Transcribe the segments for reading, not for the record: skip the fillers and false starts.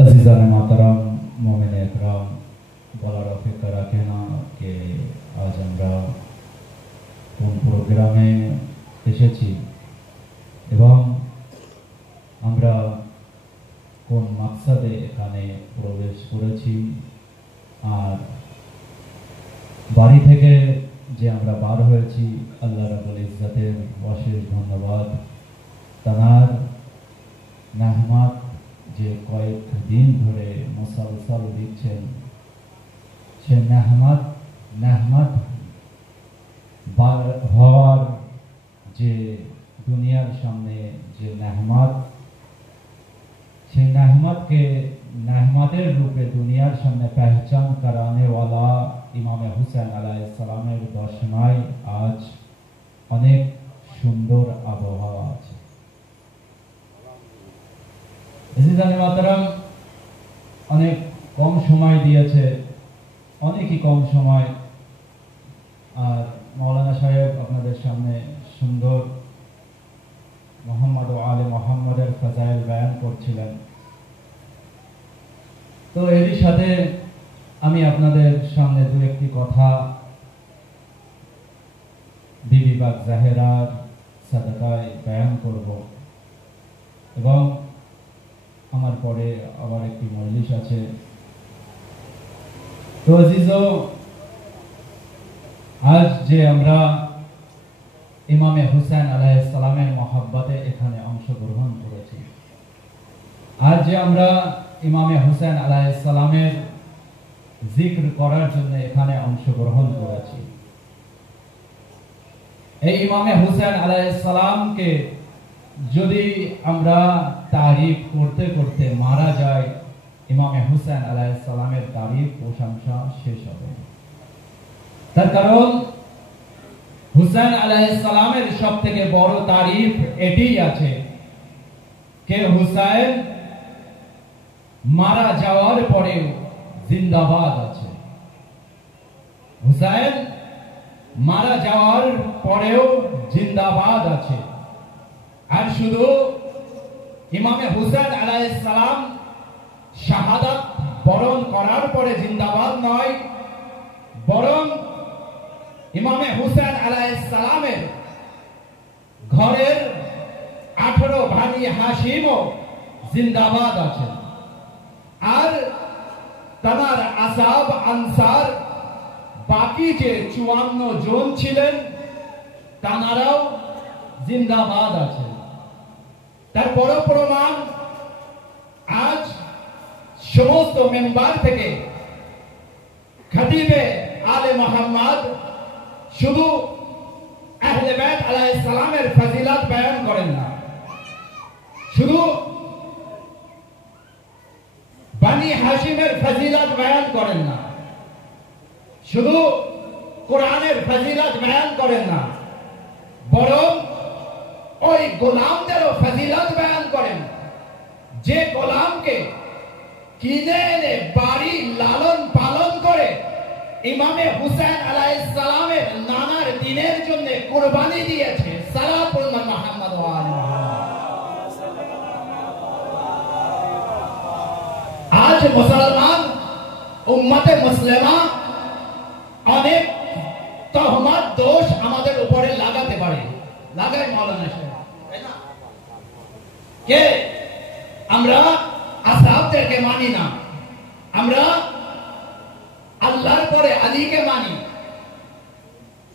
अजीज़ान मोहतरम मोमिन इकराम বলার অপেক্ষা রাখে না যে আজ আমরা কোন প্রোগ্রামে এসেছি এবং আমরা কোন মাকসাদে এখানে প্রবেশ করেছি আর বাড়ি থেকে যে আমরা বার হয়েছি আল্লাহ রাব্বুল ইজ্জতের অশেষ ধন্যবাদ তার নেহমত যে কয়েক দিন ধরে মুসলসল দিচ্ছেন সে নেহমত হওয়ার যে দুনিয়ার সামনে যে নেহমত সে নেহমতকে नेहमतेर रूपे दुनियार सामने पहचान कराने वाला इमाम हुसैन अलैहिस्सलामेर दर्शनाय आज अनेक सुंदर आबहावा आछे। इज़ाने मोहतरम अनेक कम समय दिएছে অনেকই কম সময় আর মৌলানা সাহেব আপনাদের সামনে সুন্দর মোহাম্মদ ও আলে মোহাম্মদের ফজাইল বয়ান করছিলেন। তো এর সাথে আমি আপনাদের সামনে দু একটি কথা বিবি পাক জাহেরার সাদাকায় বয়ান করব এবং আমার পরে আবার একটি মজলিস আছে। তো আজিজো আজ যে আমরা ইমামে হুসাইন আলাইহিস সালামের মহব্বতে এখানে অংশগ্রহণ করেছি, আজ যে আমরা ইমামে হুসেন আলাইহিস সালামের জিক্র করার জন্য এখানে অংশগ্রহণ করেছি, এই ইমামে হুসেন আলাইহিস সালামকে যদি আমরা তারিফ করতে করতে মারা যায়, ইমামে হুসেন আলাইহিস সালামের তারিফ প্রশংসা শেষ হবে না। তার কারণ হুসেন আলাইহিস সালামের সবথেকে বড় তারিফ এটাই আছে যে হুসাইন মারা যাওয়ার পরেও জিন্দাবাদ আছে। হুসাইন মারা যাওয়ার পরেও জিন্দাবাদ আছে। আর শুধু ইমামে হুসেন আলাইহিস সালাম শাহাদাত বরণ করার পরে জিন্দাবাদ নয়, বরং ইমামে হুসেন আলাইহিস সালামের ঘরের 18 ভাই হাশিমও জিন্দাবাদ আছেন। আর তার আসাব আনসার বাকি যে 54 জন ছিলেন তারাও জিন্দাবাদ আছেন। তার বড় প্রমাণ আজ সমস্ত মেম্বার থেকে খতিবে আলে মোহাম্মদ শুধু আহলে বাইত আলাইহিস সালামের ফজিলত বয়ান করেন না, শুধু বানি হাশিমের ফজিলত বয়ান করেন না, শুধু কোরআনের ফজিলত বয়ান করেন না, বরং ওই গোলামদেরও ফজিলত বয়ান করেন যে গোলামকে কিনে এনে বাড়ি লালন পালন করে ইমামে হুসেন আলাইহিস সালামের নানার দিনের জন্য কুরবানি দিয়েছে। সালাতুল মুহাম্মদ ওয়া আলি আজ মুসলমান উম্মতে মুসলিমা অনেক তহমত দোষ আমাদের উপরে লাগাতে পারে, লাগায় মাওলানা সাহেব, তাই না? কে আমরা আসহাবদেরকে মানি না, আমরা আল্লাহর পরে আলীকে মানি।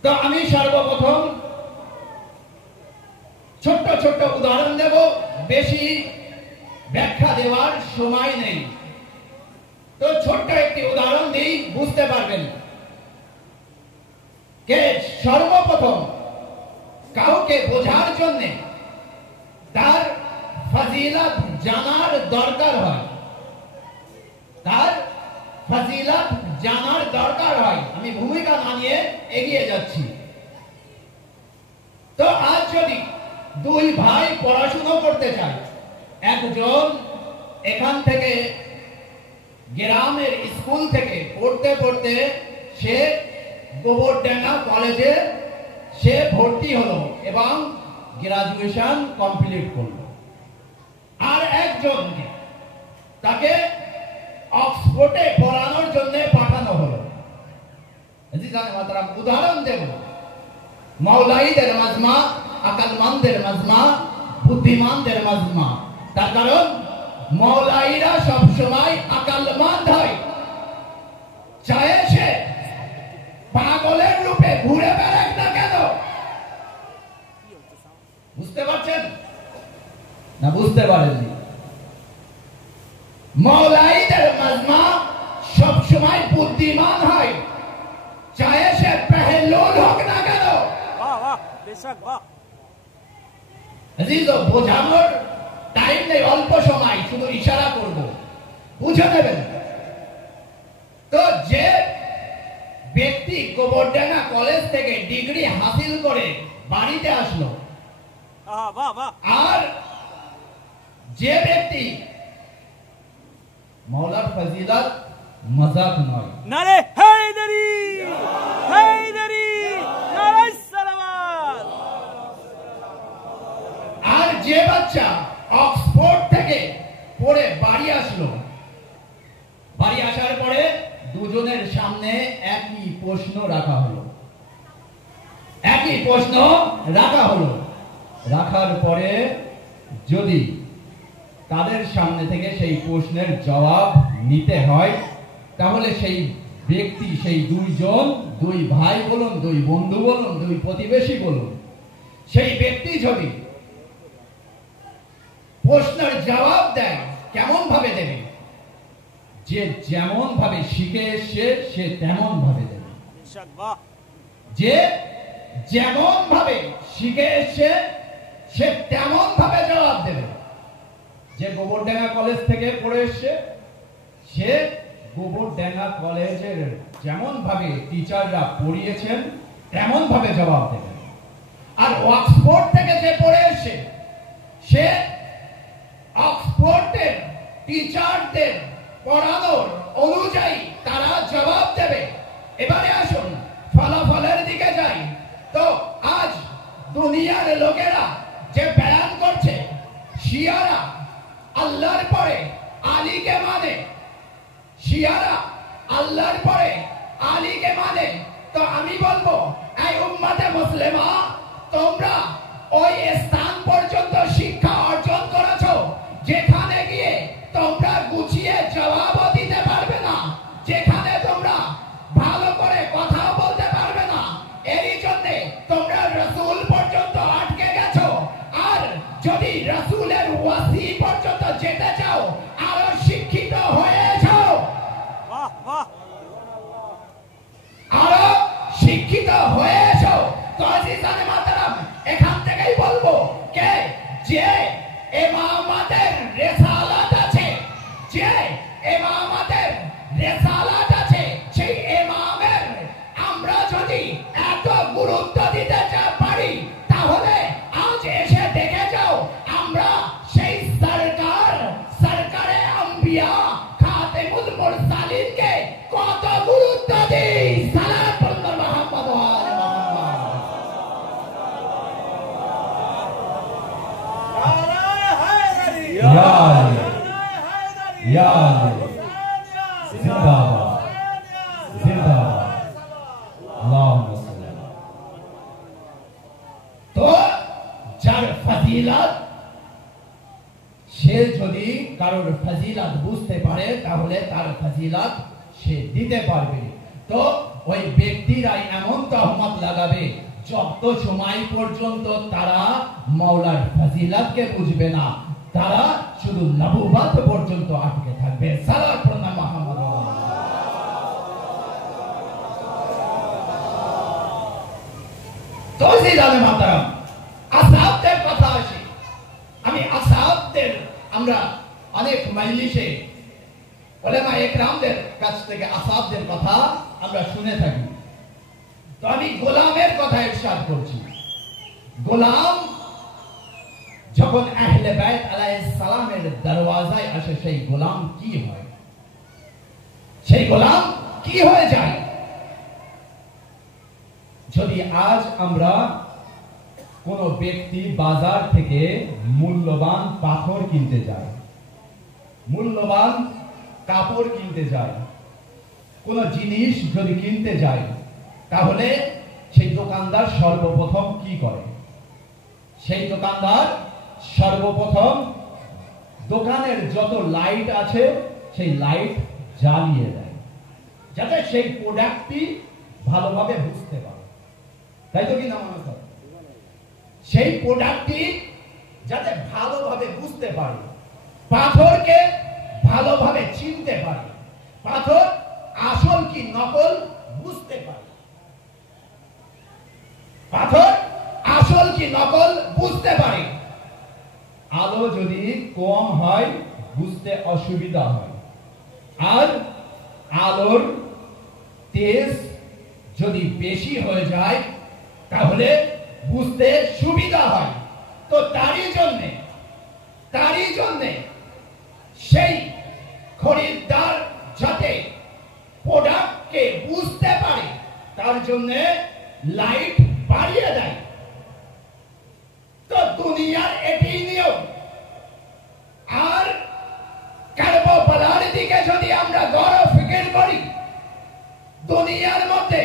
তো আমি সর্বপ্রথম ছোট্ট ছোট্ট উদাহরণ দেব, বেশি ব্যাখ্যা দেওয়ার সময় নেই। তো ছোট্ট একটি উদাহরণ দিই, বুঝতে পারবেন যে সর্বপ্রথম কাউকে বোঝার জন্য তার ফজিলত জানার দরকার হয়, তার ফজিলত জানার দরকার হয়। আমি ভূমিকা না নিয়ে এগিয়ে যাচ্ছি। তো আজ যদি দুই ভাই পড়াশোনা করতে চায়, একজন এখান থেকে গ্রামের স্কুল থেকে পড়তে পড়তে সে গোবরডাঙ্গা কলেজে সে ভর্তি হলো এবং গ্রাজুয়েশন কমপ্লিট করলো, আর একজনকে তাকে অক্সফোর্ডে পড়ানোর জন্য পাঠানো হলো। উদাহরণ দেব, মাওলাইদের মাজমা, আকলমানদের মাজমা, বুদ্ধিমানদের মাজমা। তার কারণ মাওলাইরা সবসময় আকলমান হয়, চাहे সে পাগলের রূপে ঘুরে বেড়াক না কেন। বুঝতে পারছেন না? বুঝতে পারেননি? মাওলাইদের মাজমা সবসময় বুদ্ধিমান হয়, চাहे সে পেহলুন হোক না কেন। বাহ বাহ, বেশক বাহ। আজিজ, বোঝানোর টাইম নেই, অল্প সময়, শুধু ইশারা করব, বুঝে নেবেন। তো যে ব্যক্তি গোবরডাঙ্গা কলেজ থেকে ডিগ্রি হাসিল করে বাড়িতে আসলো, আর যে ব্যক্তি, মৌলার ফজিলত মজাক নয়, নারে হায়দারি হায়দারি, নারে সালাওয়াত। আর যে বাচ্চা অক্সফোর্ড থেকে পড়ে বাড়ি আসলো, বাড়ি আসার পরে দুজনের সামনে একই প্রশ্ন রাখা হলো, একই প্রশ্ন রাখা হলো। রাখার পরে যদি তাদের সামনে থেকে সেই প্রশ্নের জবাব নিতে হয়, তাহলে সেই ব্যক্তি, সেই দুইজন, দুই ভাই বলুন, দুই বন্ধু বলুন, দুই প্রতিবেশী বলুন, সেই ব্যক্তি যদি প্রশ্নের জবাব দেয়, কেমন ভাবে দেবে? যে যেমন ভাবে শিখে এসে সে তেমন ভাবে দেবে। যে যেমন ভাবে শিখে এসে সে তেমন ভাবে জবাব দেবে। যে গোবরডাঙ্গা কলেজ থেকে পড়ে এসে, সে গোবরডাঙ্গা কলেজের যেমন ভাবে টিচাররা পড়িয়েছেন তেমন ভাবে জবাব দেবে। আর অক্সফোর্ড থেকে যে পড়ে এসে, সে অক্সফোর্ডের টিচারদের পড়ানোর অনুযায়ী তারা জবাব দেবে। এবারে আসুন ফলাফলের দিকে যাই। তো আজ দুনিয়ার লোকেরা যে বয়ান করছে, শিয়ারা আল্লাহর পরে আলীকে মানে, শিয়ারা আল্লাহর পরে আলীকে মানে। তো আমি বলবো, এই উম্মতে মুসলিমা, তোমরা ওই স্থান পর্যন্ত শিক্ষা অর্জন করেছো যেখানে গিয়ে তোমরা গুছিয়ে জবাবও দিতে পারবে না, যেখানে তোমরা ভালো করে কথা বলতে পারবে না। এরই জন্য তোমরা রাসূল পর্যন্ত আটকে গেছো। আর যদি রাসূলের ওয়াসি পর্যন্ত যেতে চাও, আরো শিক্ষিত হয়ে যাও, আরো শিক্ষিত হয়ে যাও। তো আজিজানে মাতারাম, এখান থেকেই বলবো কে যে ইমামাতের রিসালাত আছে, যে ইমামাতের রিসালাত আছে, সেই ইমামের আমরা যদি এত গুরুত্ব দিতে পারি, তাহলে আজ এসে দেখে যাও আমরা সেই সরকারে আম্বিয়া খাতেমুল মুরসালিনকে কত গুরুত্ব দিই। সালাত বলুন মুহাম্মদ ওয়া আলি মুহাম্মদ। জিন্দাবাদ জিন্দাবাদ, আল্লাহুম্মা সাল্লি। তো যার ফজিলত, সে যদি কারোর ফজিলত বুঝতে পারে, তাহলে তার ফজিলত সে দিতে পারবে। তো ওই ব্যক্তিরাই এমন তহমত লাগাবে যত সময় পর্যন্ত তারা মাওলার ফজিলতকে বুঝবে না, তারা শুধু নবুয়ত পর্যন্ত আটকে থাকবে। সালাত পড়ুন মুহাম্মদ। তো জিলানে মাতারাম, আসহাবদের কথা আসি। আমি আসহাবদের, আমরা অনেক মজলিসে উলামা ইকরামদের কাছ থেকে আসহাবদের কথা আমরা শুনে থাকি। তো আমি গোলামের কথা ইরশাদ করছি। গোলাম যখন আহলে বাইত আলাইহিস সালামের দরওয়াজায় আসে, সেই গোলাম কি হয়? সেই গোলাম কি হয়ে যায়? যদি আজ আমরা কোন ব্যক্তি বাজার থেকে মূল্যবান পাথর কিনতে যায়, মূল্যবান কাপড় কিনতে যায়, কোন জিনিস যদি কিনতে যায়, তাহলে সেই দোকানদার সর্বপ্রথম কি করে? সেই দোকানদার সর্বপ্রথম দোকানের যত লাইট আছে সেই লাইট জ্বালিয়ে দেয়, যাতে সেই প্রোডাক্টটি ভালোভাবে বুঝতে পারে। তাই তো কি না মনে হয়? সেই প্রোডাক্টটি যাতে ভালোভাবে বুঝতে পারে, পাথরকে ভালোভাবে চিনতে পারে, পাথর আসল কি নকল বুঝতে পারে, পাথর আসল কি নকল বুঝতে পারে। আলো যদি কম হয় বুঝতে অসুবিধা হয়, আর আলোর তেজ যদি বেশি হয়ে যায় তাহলে বুঝতে সুবিধা হয়। তো তারই জন্য সেই খরিদ্দার যাতে প্রোডাক্টকে বুঝতে পারে তার জন্য লাইট বাড়িয়ে দেয়। তো দুনিয়ার এটি নিয়ম। আর কারবালার দিকে যদি আমরা গৌরব ফিকির করি, দুনিয়ার মধ্যে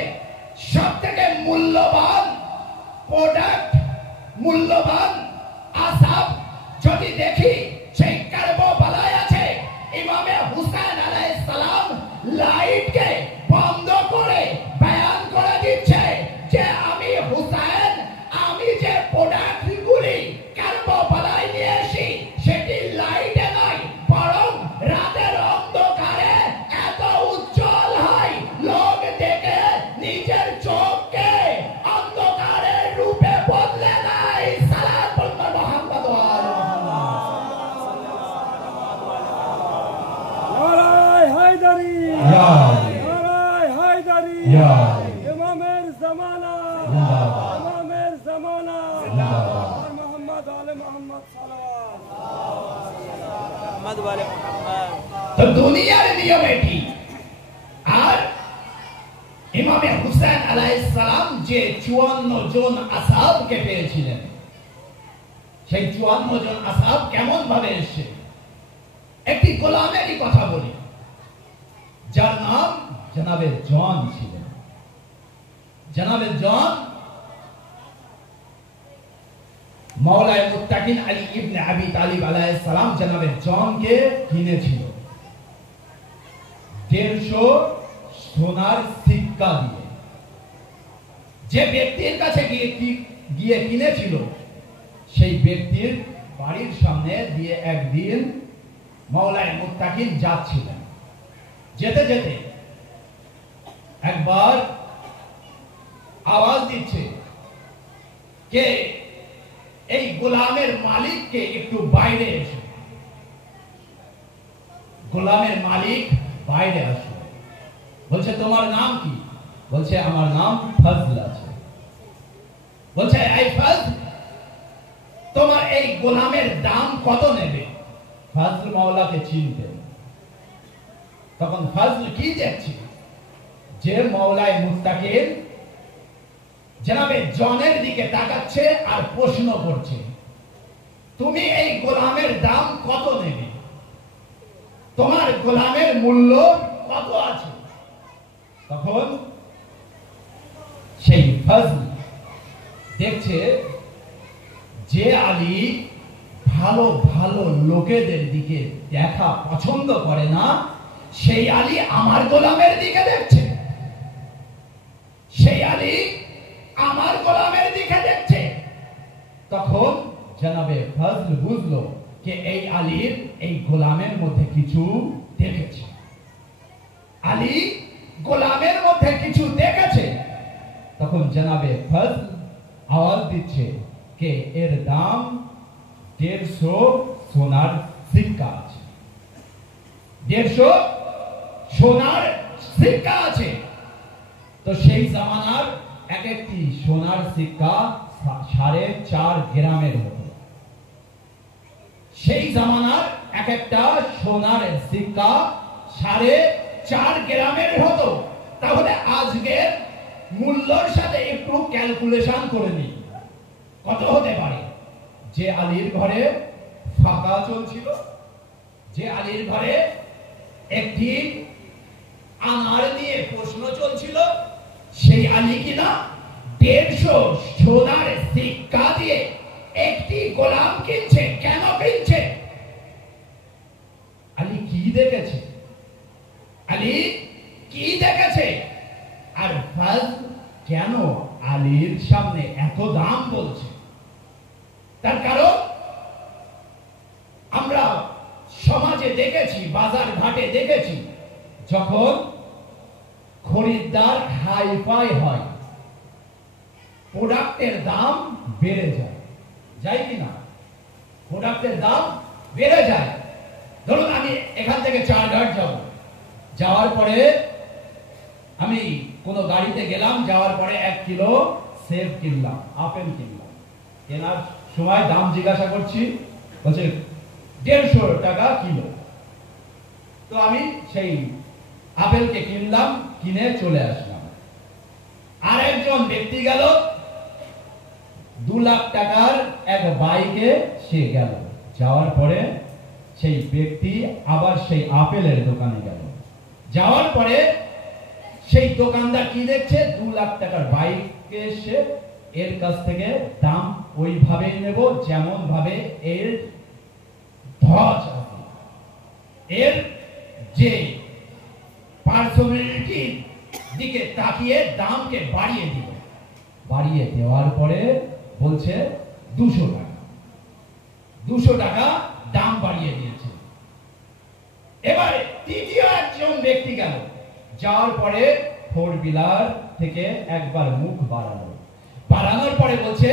সবথেকে মূল্যবান প্রোডাক্ট, মূল্যবান আসাব যদি দেখি, সেই কারবালায় আছে। ইমামে হুসাইন আলাইহিস সালাম লাইটকে বন্ধ করে বয়ান করে দিচ্ছে যে আমি হুসাইন, আমি যে প্রোডাক্টগুলি কারবালায় নিয়ে আসি সেটি লাইটে নয়, বরং রাতের অন্ধকারে এত উজ্জ্বল হয়, লোক দেখে নিজের চোখকে অন্ধকারের রূপে বদলে দেয়। সালাত বলতে মুহাম্মদ নারায়ে হায়দারি, ইয়া নারায়ে হায়দারি, ইয়া ইমামের জামানা, জিন্দাবাদ, ইমামের জামানা, জিন্দাবাদ। আর মোহাম্মদ আলে মোহাম্মদ সাল্লাল্লাহু মোহাম্মদ ওয়ালে মোহাম্মদ। তো দুনিয়ার নিয়ম এটি। আর ইমামে হুসাইন আলাইহিস সালাম যে 54 জন আসহাবকে পেয়েছিলেন, সেই 54 জন আসহাব কেমন ভাবে এসেছে? একটি গোলামেরই কথা বলি, যার নাম জনাবে জন ছিলেন। জনাবে জন মাওলায়ে মুত্তাকিন আলী ইবনে আবি তালিব আলাইহিস সালাম জনাবে জনকে কিনেছিল 150 সোনার সিক্কা দিয়ে। যে ব্যক্তির কাছে গিয়ে কিনেছিল সেই ব্যক্তির বাড়ির সামনে দিয়ে একদিন মাওলায়ে মুত্তাকিন যাচ্ছিলেন। যেতে যেতে একবার আওয়াজ দিচ্ছে কে এই গোলামের মালিককে একটু বাইরে এসো। গোলামের মালিক বাইরে আসলো, বলছে তোমার নাম কি? বলছে আমার নাম ফজল আছে। বলছে এই ফজল, তোমার এই গোলামের দাম কত নেবে? ফজল মাওলাকে চিনতেন। তখন ফজল কি দেখছে যে মাওলায়ে মুত্তাকিন জনাবে জনের দিকে তাকাচ্ছে আর প্রশ্ন করছে তুমি এই গোলামের দাম কত নেবে, তোমার গোলামের মূল্য কত আছে? তখন সেই ফজল দেখছে যে আলী ভালো ভালো লোকেদের দিকে দেখা পছন্দ করে না, সেই আলী আমার গোলামের দিকে দেখছে। সেই আলী আমার গোলামের দিকে দেখছে। তখন জনাবে ফজল বুঝলো যে এই আলীর এই গোলামের মধ্যে কিছু দেখেছে। আলী গোলামের মধ্যে কিছু দেখেছে। তখন জনাবে ফজল আওয়াজ দিচ্ছে কে এর দাম 150 সোনার সিক্কা আছে। 150 সোনার সিক্কা আছে। তো সেই জামানার এক একটি সোনার সিক্কা 4.5 গ্রামের হতো। সেই জামানার এক একটা সোনার সিক্কা 4.5 গ্রামের হতো। তাহলে আজকের মূল্যর সাথে একটু ক্যালকুলেশন করে নিই, কত হতে পারে? যে আলীর ঘরে ফাঁকা চলছিল, যে আলীর ঘরে একটি আনার নিয়ে প্রশ্ন চলছিল, সেই আলী কিনা 150 সোনার সিক্কা দিয়ে একটি গোলাম কিনছে। কেন কিনছে? আলী কি দেখেছে? আলী কি দেখেছে? আর ফাজল কেন আলীর সামনে এত দাম বলছে? তার কারণ আমরা সমাজে দেখেছি, বাজার ঘাটে দেখেছি, যখন খরিদ্দার হাইফাই হয়, প্রোডাক্টের দাম বেড়ে যায়, যায় কিনা? প্রোডাক্টের দাম বেড়ে যায়। ধরুন আমি এখান থেকে চারঘাট যাব, যাওয়ার পরে আমি কোনো গাড়িতে গেলাম, যাওয়ার পরে 1 কিলো সেব কিনলাম, আপেল কিনলাম। কেনার সময় দাম জিজ্ঞাসা করছি, বলছে 150 টাকা কিলো। তো আমি সেই আপেলকে কিনলাম, কিনে চলে আসলাম। আর একজন ব্যক্তি গেল 2 লাখ টাকার এক বাইকে, সে গেল, যাওয়ার পরে সেই ব্যক্তি আবার সেই আপেলের দোকানে গেল, যাওয়ার পরে সেই দোকানদার কি দেখছে, 2 লাখ টাকার বাইকে সে এর কাছ থেকে দাম ওইভাবে নেব যেমন ভাবে এর ধজ আছে, এর যে পার্সোনালিটির দিকে তাকিয়ে দামকে বাড়িয়ে দিল। বাড়িয়ে দেওয়ার পরে বলছে 200 টাকা, 200 টাকা দাম বাড়িয়ে দিয়েছে। এবারে তৃতীয় একজন ব্যক্তি গেল, যাওয়ার পরে 4 বিলার থেকে একবার মুখ বাড়ালো, বাড়ানোর পরে বলছে,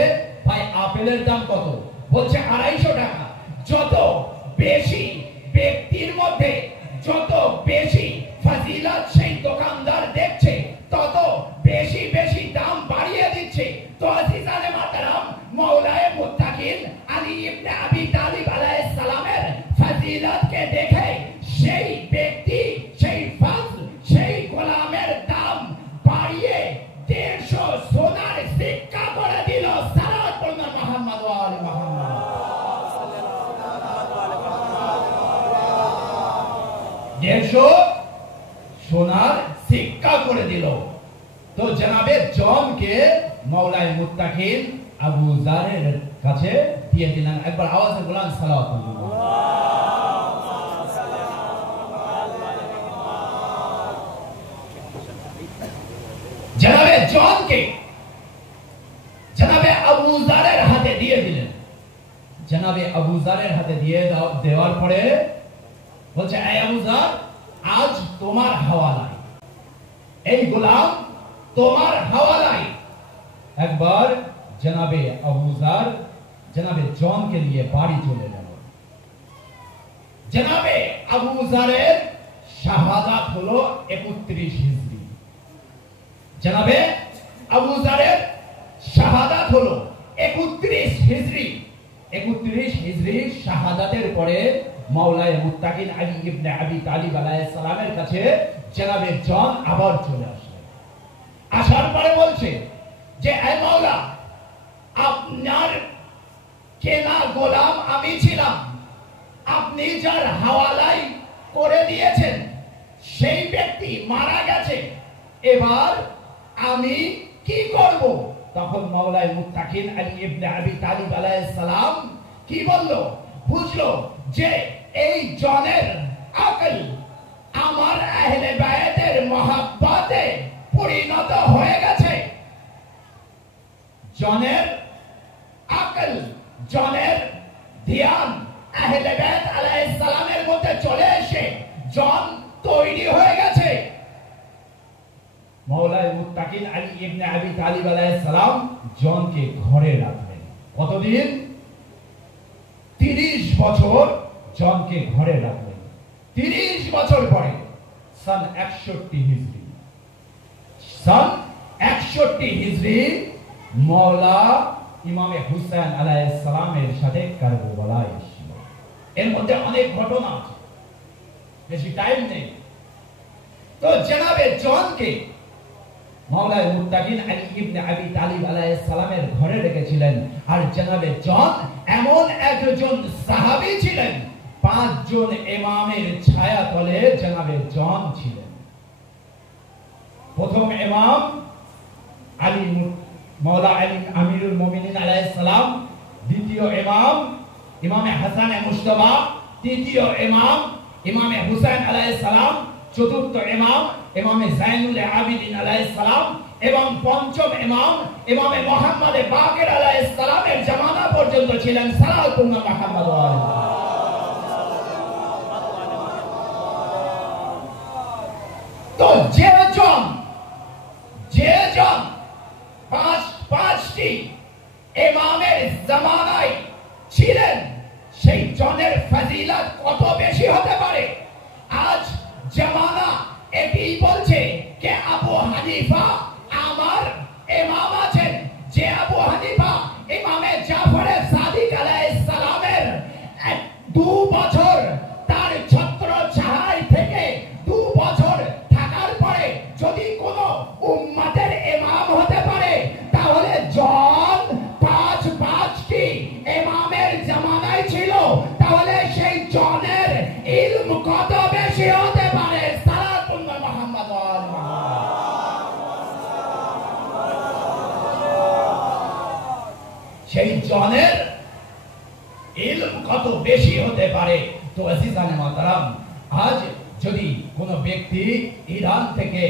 ভাই আপেলের দাম কত? বলছে 250 টাকা। যত বেশি ব্যক্তির মধ্যে যত বেশি ফজিলত সেই দোকানদার দেখছে, তত বেশি বেশি দাম বাড়িয়ে দিচ্ছে। তো আজিজানে মাতারাম, মাওলায়ে মুত্তাকিন আলী ইবনে আবি তালিব আলাইহিস সালামের ফজিলতকে দেখে সেই ব্যক্তি, সেই ফজল, সেই গোলামের দাম বাড়িয়ে 150 সোনার সিক্কা করে দিল। সালাত পড়ুন মুহাম্মদ ওয়া আলি মুহাম্মদ। 150 সোনার সিক্কা করে দিল। তো জনাবে জনকে মাওলায়ে মুত্তাকিন আবু যারের কাছে দিয়ে দিলেন। একবার আওয়াজে বলেন সালাত পড়ুন। জনাবে জনকে জনাবে আবু যারের হাতে দিয়ে দিলেন। জনাবে আবু যারের হাতে দিয়ে দেওয়ার পরে বলছে, এই আবু যার, আজ তোমার হাওয়ালায়, এই গোলাম তোমার হাওয়ালায়। একবার জনাবে আবু যার জনাবে জনকে নিয়ে বাড়ি চলে গেল। জনাবে আবু যারের শাহাদাত হলো 31 হিজরি। জনাবে আবু যারের শাহাদাত হলো 31 হিজরি। 31 হিজরি শাহাদাতের পরে মাওলায়ে মুত্তাকিন আলী ইবনে আবি তালিব আলাইহিস সালামের কাছে জনাবে জন আবার চলে আসলেন। আসার পরে বলছে যে, এই মাওলা, আপনার কেনা গোলাম আমি ছিলাম, আপনি যার হাওয়ালায় করে দিয়েছেন সেই ব্যক্তি মারা গেছে, এবার আমি কি করব? তখন মাওলায়ে মুত্তাকিন আলী ইবনে আবি তালিব আলাইহিস সালাম কি বলল? বুঝলো যে এই জনের আকল আমার আহলে বায়তের মহব্বতে পরিণত হয়ে গেছে। জনের আকল, জনের ধ্যান আহলে বায়ত আলাইহিস সালামের মধ্যে চলে এসে জন তৈরি হয়ে গেছে। মাওলায়ে মুত্তাকিন আলী ইবনে আবি তালিব আলাইহিস সালাম জনকে ঘরে রাখলেন। কতদিন? 30 বছর জনকে ঘরে রাখলেন। 30 বছর পরে সন 61 হিজরি, সন 61 হিজরি মাওলা ইমামে হুসাইন আলাইহিস সালামের সাথে কারবালায় এসেছিল। এর মধ্যে অনেক ঘটনা আছে, বেশি টাইম নেই। তো জনাবে জনকে মাওলায়ে মুত্তাকিন আলী ইবনে আবি তালিব আলাইহিস সালামের ঘরে রেখেছিলেন। আর জনাবে জন এমন একজন সাহাবী ছিলেন পাঁচজন ইমামের ছায়া তলে জনাবে জন ছিলেন। প্রথম ইমাম আলী মাওলা আলী আমিরুল মুমিনিন আলাইহিস সালাম, দ্বিতীয় ইমাম ইমামে হাসান মুজতবা, তৃতীয় ইমাম ইমামে হুসাইন আলাইহিস সালাম, চতুর্থ ইমাম ইমামে জাইনুল আবিদিন আলাইহিস সালাম এবং পঞ্চম ইমাম ইমামে মুহাম্মদ বাকির আলাইহিস সালামের জামানা পর্যন্ত ছিলেন সালাতুল্লাহ মুহাম্মদ ওয়া আলিহি। তো যে জন পাঁচটি ইমামের জামানায় ছিলেন, সেই জনের ফজিলত কত বেশি হতে পারে। আজ জামানা এটি বলছে যে আবু হানিফা আমার ইমাম আছেন, যে আবু হানিফা ইমামে জাফর সাদিক আলাইহিস সালামের 2 বছর তার ছত্র ছায় থেকে 2 বছর থাকার পরে যদি কোনো উম্মতের ইমাম হতে পারে, তাহলে জন পাঁচটি ইমামের জামানায় ছিল, তাহলে সেই জনের ইলম কত বেশি হতে পারে। সালাতুল্লাহ মুহাম্মদ ওয়া আলিহি। সেই জনের ইলম কত বেশি হতে পারে। তো আজিজানে মুহতারাম, আজ যদি কোনো ব্যক্তি ইরান থেকে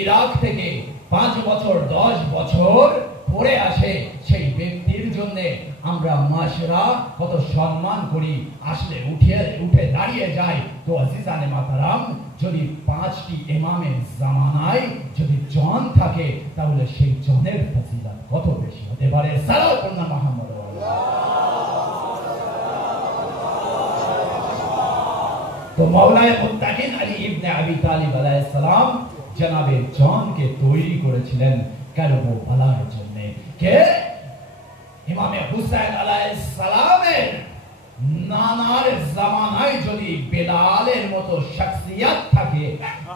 ইরাক থেকে 5 বছর 10 বছর পড়ে আসে, সেই ব্যক্তির জন্য আমরা মাশরা কত সম্মান করি, আসলে উঠে দাঁড়িয়ে যাই। তো আজিজানে মুহতারাম, যদি 5টি ইমামের জামানায় যদি জন থাকে, তাহলে সেই জনের ফজিলত কত বেশি হতে পারে। সালাতুল্লাহ মুহাম্মদ ওয়া আলিহি। তো মাওলায়ে মুত্তাকিন আলী ইবনে আবি তালিব আলাইহিস সালাম জনাবে জনকে তৈরি করেছিলেন কারবালার জন্য। কে? ইমামে হুসাইন আলাইহিস সালামের নানার জামানায় যদি বেলালের মতো শখসিয়ত থাকে,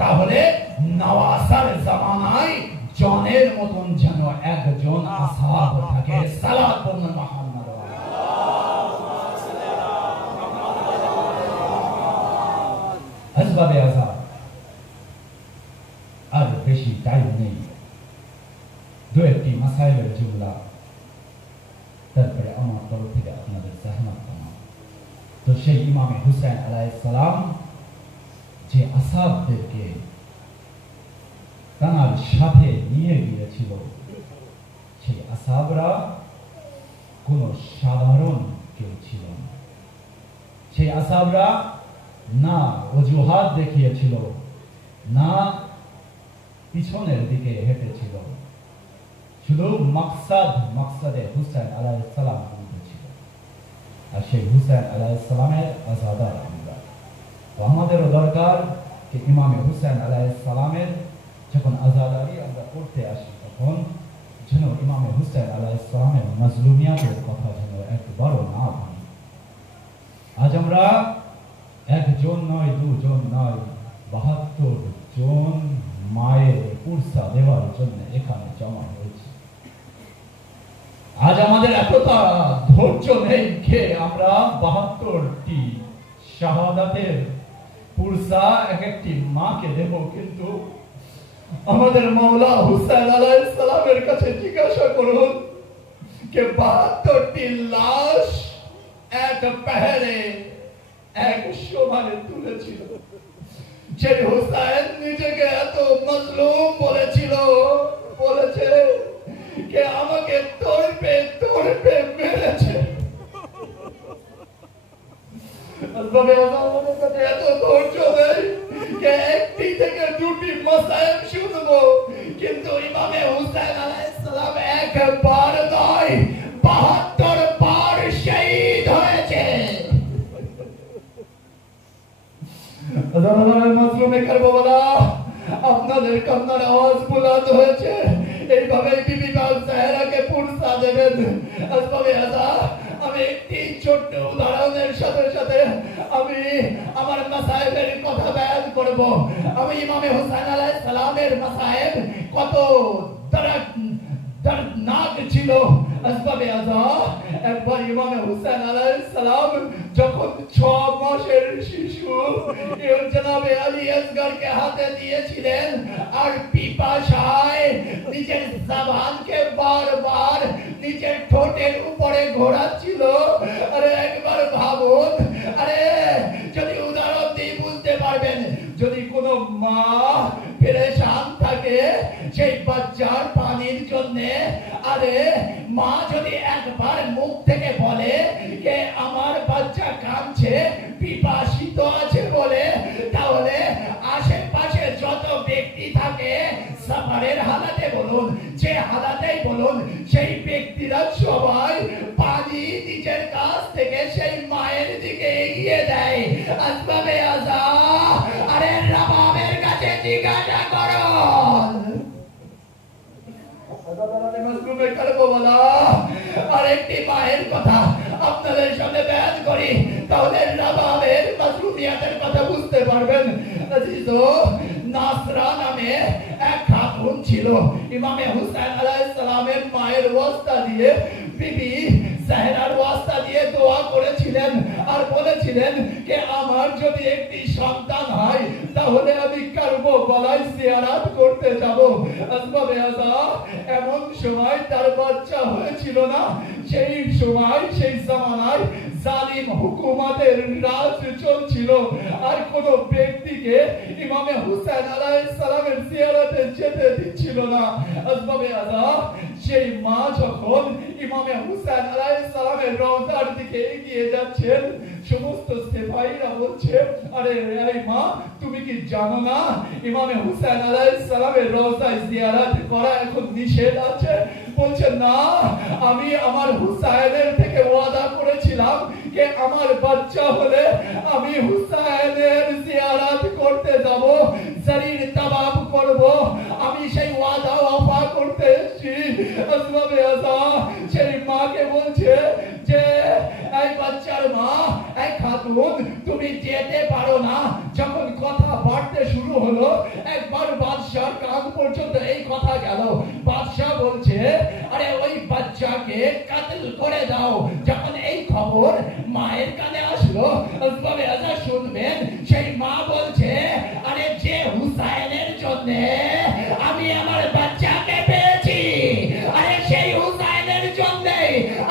তাহলে নওয়াসার জামানায় জনের মতন যেন একজন আসহাব থাকে। সালাতুল্লাহ মুহাম্মদ ওয়া আলিহি। আসবাবে আযাব আর বেশি টাইম নেই, 2-1টি মাসাইলের জুমলা, তারপরে আমার তরফ থেকে আপনাদের জাহনাত জানাব। তো সেই ইমামে হুসাইন আলাইহিস সালাম যে আসহাবদেরকে তার সাথে নিয়ে গিয়েছিল, সেই আসহাবরা কোন সাধারণ কেউ ছিল না। সেই আসহাবরা না অজুহাত দেখিয়েছিল, না পিছনের দিকে হেঁটেছিল, শুধু মাকসাদে হুসাইন আলাইহিস সালাম ছিল। আর সেই হুসাইন আলাইহিস সালামের আজাদার আমরা। তো আমাদেরও দরকার যে ইমামে হুসাইন আলাইহিস সালামের যখন আজাদারি আমরা করতে আসি, তখন যেন ইমামে হুসাইন আলাইহিস সালামের মাজলুমিয়াতের কথা যেন একবারও না ভাবি। আজ আমরা একজন নয়, দুজন নয়, 72 জন মায়ের পুরসা দেওয়ার জন্য এখানে জমা হয়েছে। আজ আমাদের এতটা ধৈর্য নেই যে আমরা 72টি শাহাদাতের পুরসা এক একটি মাকে দেব, কিন্তু আমাদের মাওলা হুসাইন আলাইহিস সালামের কাছে জিজ্ঞাসা করুন যে 72টি লাশ এক পাহাড়ে এক সমানে তুলেছিল। যে হুসাইন নিজেকে এত মাজলুম বলেছে যে আমাকে তড়পে মেরেছে। আমাদের কাছে এত ধৈর্য নেই যে 1টি থেকে 2টি মাসাইল শুনবো, কিন্তু ইমামে হুসাইন আলাইহিস সালাম একবার নয় 72 বার শহীদ হয়েছে। মাজলুমে কারবালা, আপনাদের কান্নার আওয়াজ বুলন্দ হয়েছে। এইভাবে বিবি জাহরাকে পুরসা দেবেন। আসবাবে আযাব, আমি একটি ছোট্ট উদাহরণের সাথে সাথে আমি আমার মাসায়েবের কথা বয়ান করব। আমি ইমামে হুসাইন আলাইহিস সালামের মাসায়েব কত দর্দনাক ছিল। আসবাবে আযাব, একবার ইমাম হুসাইন আলাইহিস সালাম যখন 6 মাসের শিশু জনাবে আলী আসগরকে হাতে দিয়েছিলেন আর পিপাসায় নিজের জবানকে বারবার নিজের ঠোঁটের উপরে ঘোরাচ্ছিল। আরে একবার ভাবুন, আরে যদি উদাহরণ দিয়ে বুঝতে পারবেন, যদি কোনো মা পেরেশান থাকে সেই বাচ্চার পানির জন্য, আরে মা যদি একবার মুখ থেকে বলে যে আমার বাচ্চা কাঁদছে পিপাসিত আছে বলে, তাহলে আশেপাশে যত ব্যক্তি থাকে সাফারের হালাতে বলুন, যে হালাতেই বলুন, সেই ব্যক্তিরা সবাই পানি নিজের কাছ থেকে সেই মায়ের দিকে এগিয়ে দেয়। আসবাবে আজা, আরে রাবাবের কাছে জিজ্ঞাসা করো। আরেকটি মায়ের কথা আপনাদের সামনে বয়ান করি, তাহলে রাবাবের মাসরুমিয়াতের কথা বুঝতে পারবেন। নাসরা নামে এক খাতুন ছিল, ইমামে হুসাইন আলাইহিস সালামের মায়ের ওয়াস্তা দিয়ে, বিবি জাহরার ওয়াস্তা দিয়ে দোয়া করেছিলেন আর বলেছিলেন যে আমার যদি একটি সন্তান হয় তাহলে আমি কারবালায় জিয়ারত করতে যাব। আসবাবে আজা, এমন সময় তার বাচ্চা হয়েছিল না, সেই সময় সেই জামানায় জালিম হুকুমতের রাজ চলছিল আর কোন ব্যক্তিকে ইমামে হুসাইন আলাইহিস সালামের জিয়ারতে যেতে দিচ্ছিল না। আসবাবে আজা, সেই মা যখন ইমামে হুসাইন আলাইহিস সালামের রওজার দিকে এগিয়ে যাচ্ছেন, সমস্ত সিপাহীরা বলছে, আরে এই মা, তুমি কি জানো না ইমামে হুসাইন আলাইহিস সালামের রওজায় জিয়ারত করা এখন নিষেধ আছে? বলছে না, আমি আমার হুসাইনের থেকে ওয়াদা করেছিলাম যে আমার বাচ্চা হলে আমি হুসাইনের জিয়ারত করতে যাব, শরীর তওয়াব করব, আমি সেই ওয়াদা ওয়াফা করতে এসেছি। আসবাবে আজা, সেই মাকে বলছে যে এই বাচ্চার মা, এই খাতুন, তুমি যেতে পারো না। যখন কথা বাড়তে শুরু হলো, একবার বাদশার কান পর্যন্ত এই কথা গেল। বাদশা বলছে, আরে ওই বাচ্চাকে কাতল করে দাও। যখন এই খবর মায়ের কানে আসলো, আসবাবে আজা শুনবেন, সেই মা বলছে, আরে যে হুসাইনের জন্য আমি আমার বাচ্চাকে পেয়েছি, আরে সেই হুসাইনের জন্য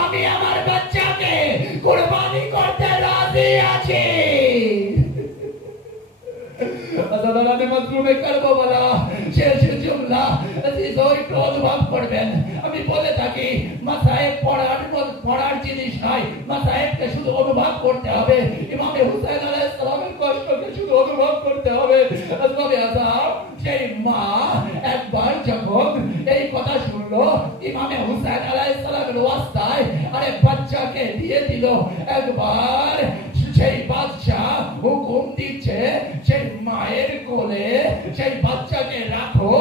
আমি আমার বাচ্চাকে কুরবানি করতে রাজি আছি। অনুভব করবেন, আমি বলে থাকি মাসায়েব পড়ার জিনিস নয়, মাসায়েবকে শুধু অনুভব করতে হবে। ইমামে হুসাইন আলাইহিস সালামের কষ্টকে শুধু অনুভব করতে হবে। সেই মা একবার যখন এই কথা শুনলো, ইমামে হুসাইন আলাইহিস সালামের ওয়াস্তায় আরে বাচ্চাকে দিয়ে দিল। একবার সেই বাদশাহ হুকুম দিচ্ছে, সেই মায়ের কোলে সেই বাচ্চাকে রাখো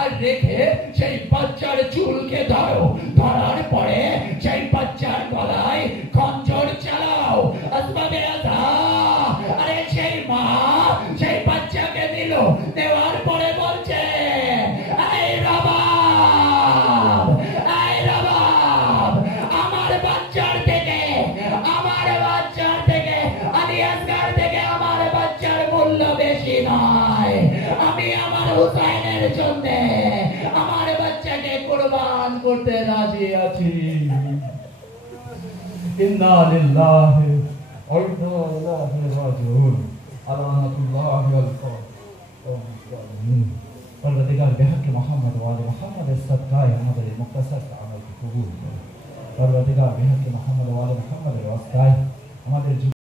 আর রেখে সেই বাচ্চার চুলকে ধরো, ধরার পরে সেই বাচ্চার গলায় খঞ্জর চালাও। আসবাবে আজা, আরে সেই মা সেই বাচ্চাকে দিল, দেওয়ার পরে বলছে, এই রাবাব, এই রাবাব, আমার বাচ্চার থেকে আলী আসগর থেকে আমার বাচ্চার মূল্য বেশি নয়। আমি আমার হুসাইনের জন্য আমার বাচ্চাকে কুরবান করতে রাজি আছি। ইন্না লিল্লাহি ওয়া ইন্না ইলাইহি রাজিউন। আলানাতুল্লাহি ওয়াল পরওয়ারদিগার বিহক মুহাম্মদ ওয়া আলি মুহাম্মদের সাদকায়ে আমাদের মুক্তাসার আমল কবুল করুন। পরওয়ারদিগার বিহক মুহাম্মদ ওয়া আলি মুহাম্মদের ওয়াসতায় আমাদের